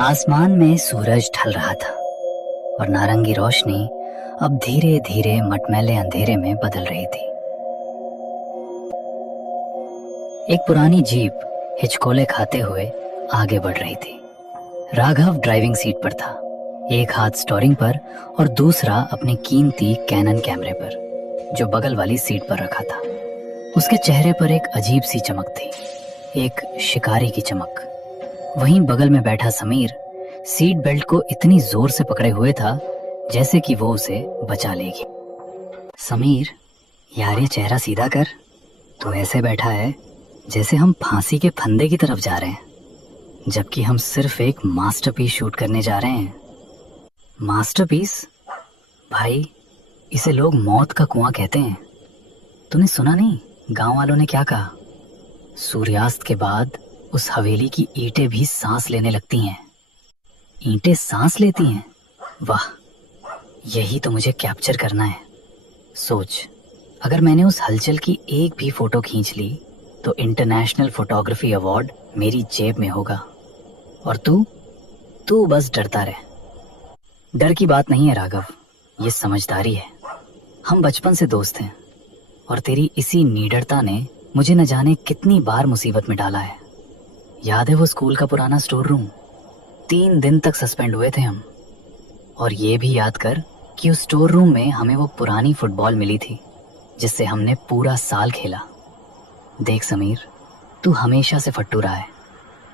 आसमान में सूरज ढल रहा था और नारंगी रोशनी अब धीरे धीरे मटमैले अंधेरे में बदल रही थी। एक पुरानी जीप हिचकोले खाते हुए आगे बढ़ रही थी। राघव ड्राइविंग सीट पर था, एक हाथ स्टीयरिंग पर और दूसरा अपने कीमती कैनन कैमरे पर जो बगल वाली सीट पर रखा था। उसके चेहरे पर एक अजीब सी चमक थी, एक शिकारी की चमक। वहीं बगल में बैठा समीर सीट बेल्ट को इतनी जोर से पकड़े हुए था जैसे कि वो उसे बचा लेगी। समीर, यार ये चेहरा सीधा कर। तू ऐसे बैठा है जैसे हम फांसी के फंदे की तरफ जा रहे हैं, जबकि हम सिर्फ एक मास्टरपीस शूट करने जा रहे हैं। मास्टरपीस? भाई, इसे लोग मौत का कुआं कहते हैं। तूने सुना नहीं गांव वालों ने क्या कहा? सूर्यास्त के बाद उस हवेली की ईंटें भी सांस लेने लगती हैं। ईंटें सांस लेती हैं? वाह, यही तो मुझे कैप्चर करना है। सोच, अगर मैंने उस हलचल की एक भी फोटो खींच ली तो इंटरनेशनल फोटोग्राफी अवार्ड मेरी जेब में होगा। और तू बस डरता रहे। डर की बात नहीं है राघव, ये समझदारी है। हम बचपन से दोस्त हैं और तेरी इसी निडरता ने मुझे न जाने कितनी बार मुसीबत में डाला है। याद है वो स्कूल का पुराना स्टोर रूम? 3 दिन तक सस्पेंड हुए थे हम। और ये भी याद कर कि उस स्टोर रूम में हमें वो पुरानी फुटबॉल मिली थी जिससे हमने पूरा साल खेला। देख समीर, तू हमेशा से फट्टू रहा है,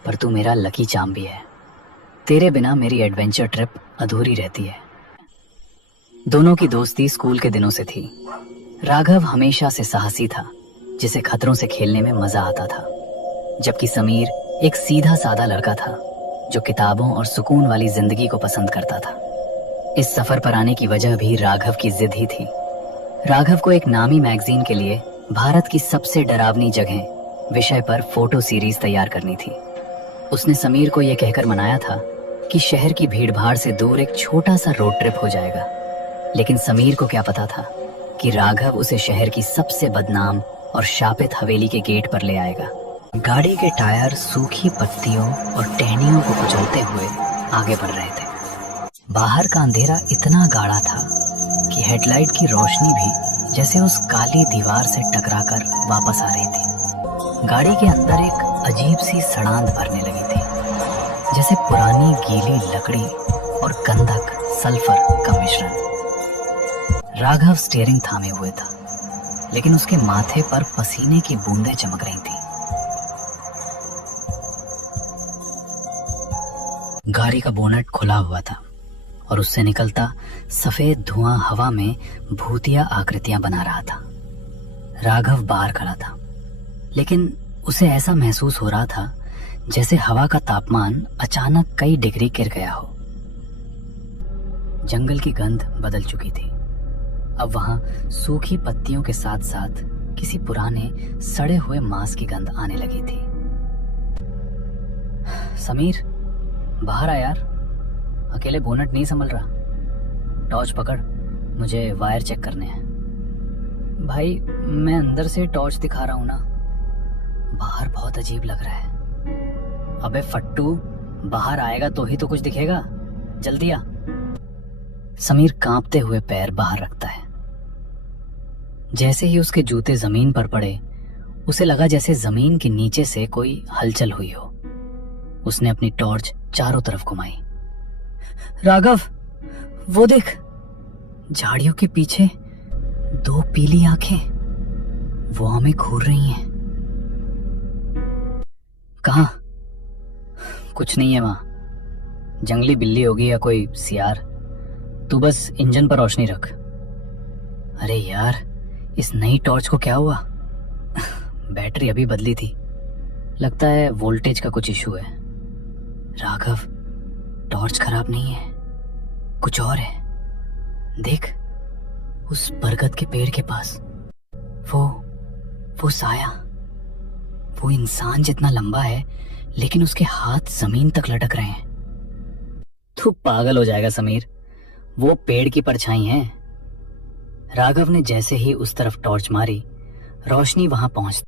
पर तू मेरा लकी चार्म भी है। तेरे बिना मेरी एडवेंचर ट्रिप अधूरी रहती है। दोनों की दोस्ती स्कूल के दिनों से थी। राघव हमेशा से साहसी था जिसे खतरों से खेलने में मजा आता था, जबकि समीर एक सीधा साधा लड़का था जो किताबों और सुकून वाली जिंदगी को पसंद करता था। इस सफर पर आने की वजह भी राघव की जिद ही थी। राघव को एक नामी मैगजीन के लिए भारत की सबसे डरावनी जगह विषय पर फोटो सीरीज तैयार करनी थी। उसने समीर को यह कहकर मनाया था कि शहर की भीड़भाड़ से दूर एक छोटा सा रोड ट्रिप हो जाएगा, लेकिन समीर को क्या पता था कि राघव उसे शहर की सबसे बदनाम और शापित हवेली के गेट पर ले आएगा। गाड़ी के टायर सूखी पत्तियों और टहनियों को कुचलते हुए आगे बढ़ रहे थे। बाहर का अंधेरा इतना गाढ़ा था कि हेडलाइट की रोशनी भी जैसे उस काली दीवार से टकराकर वापस आ रही थी। गाड़ी के अंदर एक अजीब सी सड़ांध भरने लगी थी, जैसे पुरानी गीली लकड़ी और गंधक सल्फर का मिश्रण। राघव स्टीयरिंग थामे हुए था, लेकिन उसके माथे पर पसीने की बूंदें चमक रही थी। गाड़ी का बोनट खुला हुआ था और उससे निकलता सफेद धुआं हवा में भूतिया आकृतियां बना रहा था। राघव बाहर खड़ा था, लेकिन उसे ऐसा महसूस हो रहा था जैसे हवा का तापमान अचानक कई डिग्री गिर गया हो। जंगल की गंध बदल चुकी थी। अब वहां सूखी पत्तियों के साथ साथ किसी पुराने सड़े हुए मांस की गंध आने लगी थी। समीर, बाहर आ यार, अकेले बोनट नहीं संभल रहा। टॉर्च पकड़, मुझे वायर चेक करने हैं। भाई, मैं अंदर से टॉर्च दिखा रहा हूं ना। बाहर बहुत अजीब लग रहा है। अबे फट्टू, बाहर आएगा तो ही तो कुछ दिखेगा, जल्दी आ। समीर कांपते हुए पैर बाहर रखता है। जैसे ही उसके जूते जमीन पर पड़े, उसे लगा जैसे जमीन के नीचे से कोई हलचल हुई हो। उसने अपनी टॉर्च चारों तरफ घुमाई। राघव, वो देख, झाड़ियों के पीछे 2 पीली आंखें, वो हमें घूर रही हैं। कहाँ? कुछ नहीं है वहां, जंगली बिल्ली होगी या कोई सियार। तू बस इंजन पर रोशनी रख। अरे यार, इस नई टॉर्च को क्या हुआ? बैटरी अभी बदली थी, लगता है वोल्टेज का कुछ इशू है। राघव, टॉर्च खराब नहीं है, कुछ और है। देख, उस बरगद के पेड़ के पास वो साया, वो इंसान जितना लंबा है, लेकिन उसके हाथ जमीन तक लटक रहे हैं। तू पागल हो जाएगा समीर, वो पेड़ की परछाई है। राघव ने जैसे ही उस तरफ टॉर्च मारी, रोशनी वहां पहुंच